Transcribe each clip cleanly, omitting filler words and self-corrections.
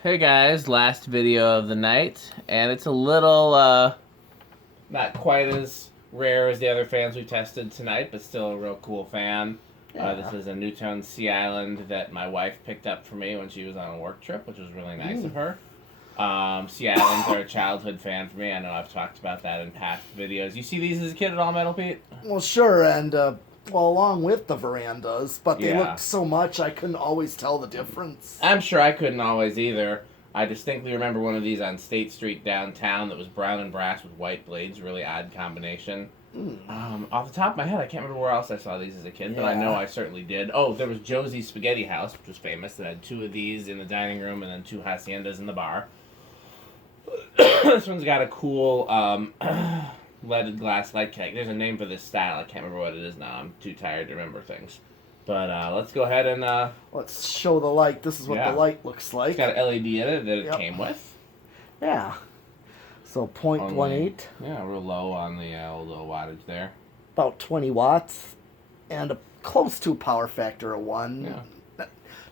Hey guys, last video of the night, and it's a little, not quite as rare as the other fans we tested tonight, but still a real cool fan. Yeah. This is a Nutone Sea Island that my wife picked up for me when she was on a work trip, which was really nice of her. Sea Islands are a childhood fan for me. I know I've talked about that in past videos. You see these as a kid at all, Metal Pete? Well, sure, and well, along with the verandas, but they Yeah. looked so much I couldn't always tell the difference. I'm sure I couldn't always either. I distinctly remember one of these on State Street downtown that was brown and brass with white blades. Really odd combination. Off the top of my head, I can't remember where else I saw these as a kid, but I know I certainly did. Oh, there was Josie's Spaghetti House, which was famous, that had two of these in the dining room and then two haciendas in the bar. This one's got a cool leaded glass light keg. There's a name for this style. I can't remember what it is now. I'm too tired to remember things. But let's go ahead and... let's show the light. This is what the light looks like. It's got an LED in it that it came with. Yeah. So 0.18. Yeah, real low on the low wattage there. About 20 watts. And a close to power factor of 1. Yeah.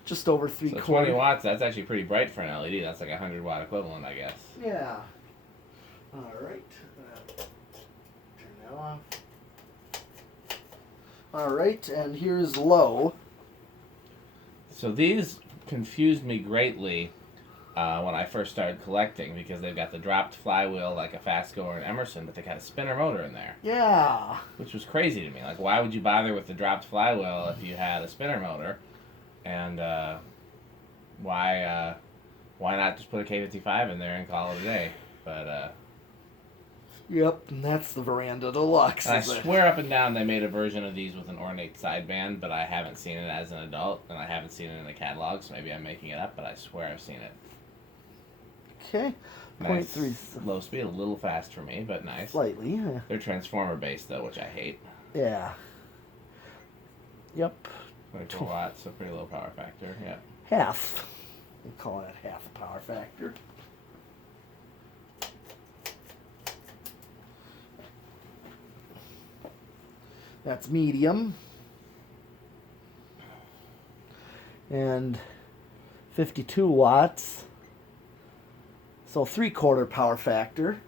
Just over 3 so quarters. 20 watts, that's actually pretty bright for an LED. That's like a 100 watt equivalent, I guess. Yeah. All right. Turn that off. All right, and here's low. So these confused me greatly when I first started collecting because they've got the dropped flywheel like a Fastco or an Emerson, but they got a spinner motor in there. Yeah. Which was crazy to me. Like, why would you bother with the dropped flywheel if you had a spinner motor? And why not just put a K55 in there and call it a day? But Yep, and that's the Veranda Deluxe. I swear up and down they made a version of these with an ornate sideband, but I haven't seen it as an adult, and I haven't seen it in the catalog, so maybe I'm making it up, but I swear I've seen it. Okay. Nice. 0.3. Low speed, a little fast for me, but nice. Slightly, yeah. They're transformer based though, which I hate. Yeah. Yep. 24 watts, so pretty low power factor. Yeah. Half. We're calling it half a power factor. That's medium. And 52 watts. So 3/4 power factor.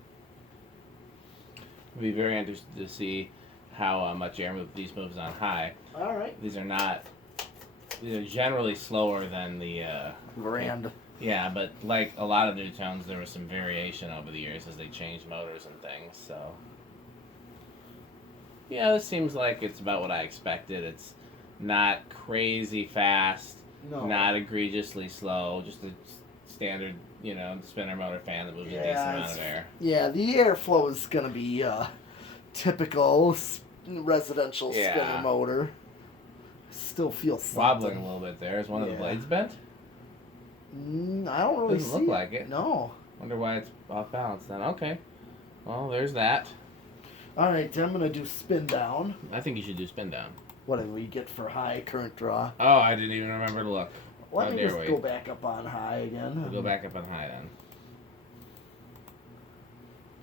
I'd be very interested to see how much air these moves on high. All right. These are generally slower than the Veranda. Yeah, but like a lot of Nutones, there was some variation over the years as they changed motors and things, so... Yeah, this seems like it's about what I expected. It's not crazy fast, not egregiously slow, just a standard, spinner motor fan that moves a decent amount of air. Yeah, the airflow is going to be typical residential spinner motor. Still feels something. Wobbling a little bit there. Is one of the blades bent? I don't really Doesn't look like it. No. Wonder why it's off balance then. Okay. Well, there's that. All right, I'm going to do spin down. I think you should do spin down. What did we get for high current draw? Oh, I didn't even remember to look. Let me just go back up on high again. We'll go back up on high then.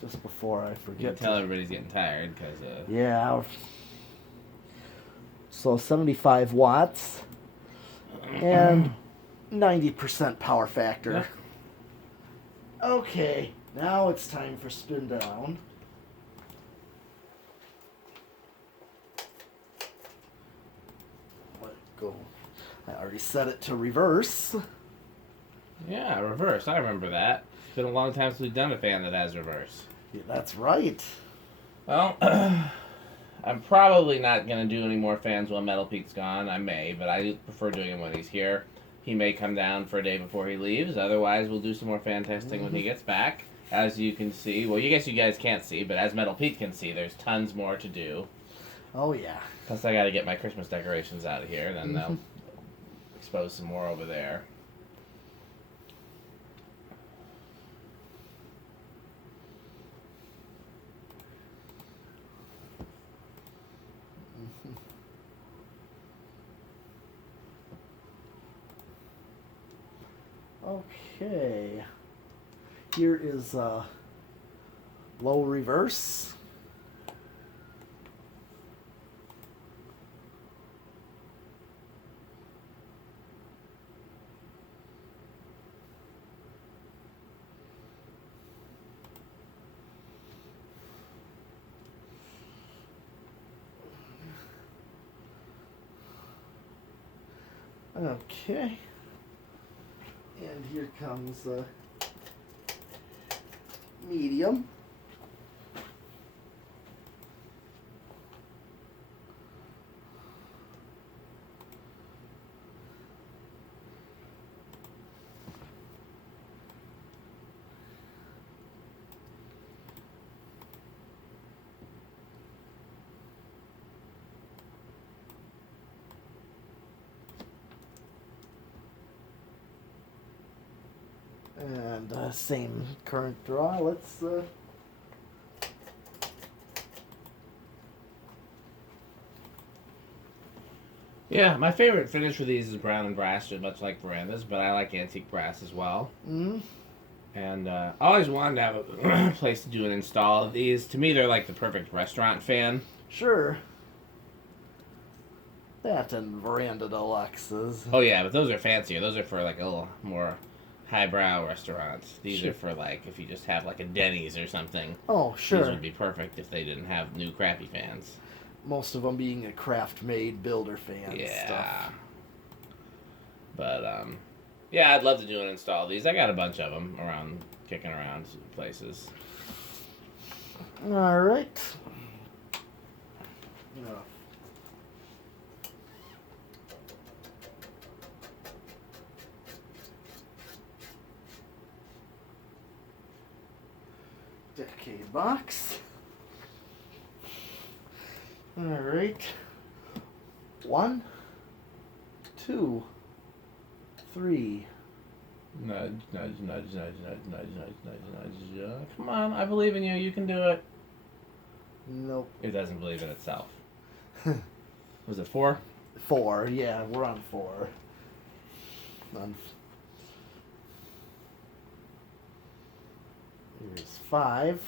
Just before I forget. You can tell everybody's getting tired because... Yeah. So 75 watts. And 90% power factor. Yeah. Okay, now it's time for spin down. Let it go. I already set it to reverse. Yeah, reverse. I remember that. It's been a long time since we've done a fan that has reverse. Yeah, that's right. Well, I'm probably not going to do any more fans while Metal Pete's gone. I may, but I prefer doing them when he's here. He may come down for a day before he leaves. Otherwise, we'll do some more fan testing when he gets back. As you can see, well, you guys can't see, but as Metal Pete can see, there's tons more to do. Oh, yeah. Plus, I got to get my Christmas decorations out of here. Then they'll expose some more over there. Okay. Here is low reverse. Okay. And here comes the medium. And same current draw. Let's Yeah, my favorite finish for these is brown and brass, just much like verandas, but I like antique brass as well. Mm-hmm. And I always wanted to have a place to do an install of these. To me, they're like the perfect restaurant fan. Sure. That and veranda deluxes. Oh yeah, but those are fancier. Those are for like a little more highbrow restaurants. These Sure. are for like if you just have like a Denny's or something. Oh, sure. These would be perfect if they didn't have new crappy fans. Most of them being a craft-made builder fan Yeah. stuff. But yeah, I'd love to do an install of these. I got a bunch of them around, kicking around places. All right. Yeah. Decade box. All right. 1, 2, 3. Nudge, nudge, nudge, nudge, nudge, nudge, nudge, nudge, nudge. Come on, I believe in you. You can do it. Nope. It doesn't believe in itself. Was it 4? 4. Yeah, we're on 4. Here's 5.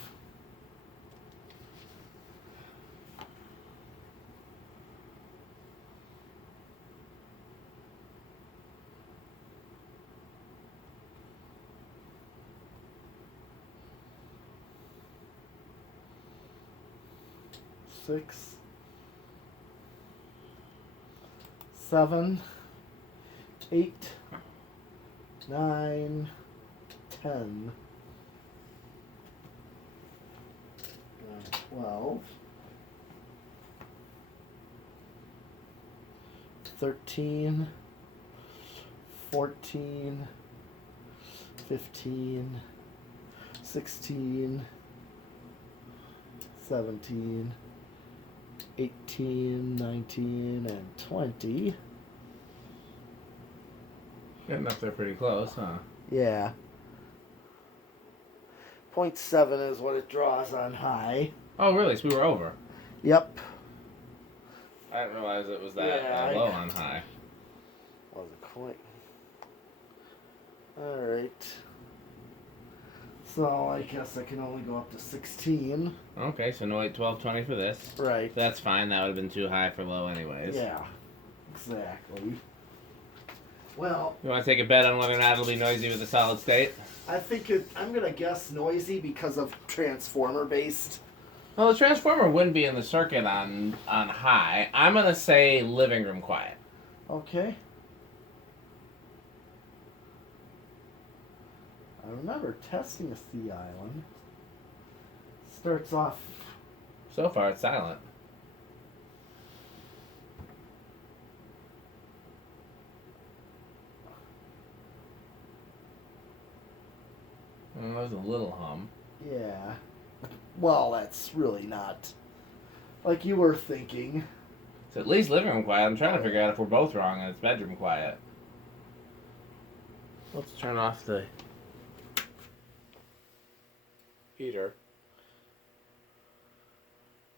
Six, 7, 8, 9, 10, 12, 13, 14, 15, 16, 17, 18, 19, and 20. Getting up there pretty close, huh? Yeah. 0.7 is what it draws on high. Oh, really? So we were over. Yep. I didn't realize it was that low on high. Wasn't quite. Alright. So I guess I can only go up to 16. Okay, so no 8, 12, 20 for this. Right. That's fine. That would have been too high for low anyways. Yeah. Exactly. Well, You want to take a bet on whether or not it'll be noisy with a solid state? I think I'm going to guess noisy because of transformer based. Well, the transformer wouldn't be in the circuit on high. I'm going to say living room quiet. Okay. I remember testing a sea island. Starts off. So far, it's silent. There's a little hum. Yeah. Well, that's really not like you were thinking. It's at least living room quiet. I'm trying to figure out if we're both wrong and it's bedroom quiet. Let's turn off the heater.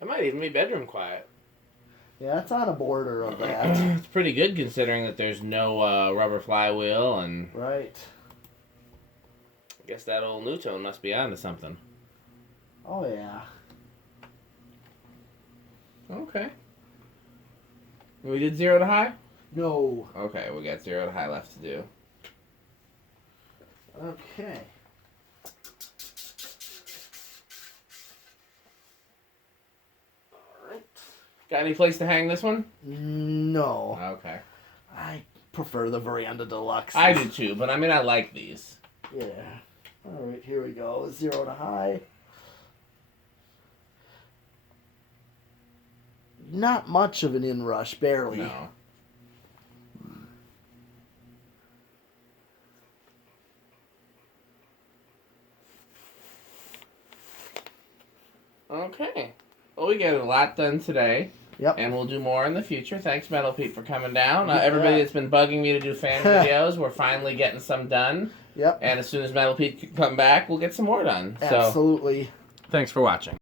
It might even be bedroom quiet. Yeah, it's on a border of that. It's pretty good considering that there's no rubber flywheel, and Right. I guess that old Nutone must be onto something. Oh, yeah. Okay. We did 0 to high? No. Okay, we got 0 to high left to do. Okay. Alright. Got any place to hang this one? No. Okay. I prefer the Veranda Deluxe. I do too, but I mean, I like these. Yeah. All right, here we go. 0 to high. Not much of an inrush, barely. No. Okay. Well, we get a lot done today. Yep. And we'll do more in the future. Thanks, Metal Pete, for coming down. Everybody that's been bugging me to do fan videos, we're finally getting some done. Yep. And as soon as Metal Pete can come back, we'll get some more done. Absolutely. So, thanks for watching.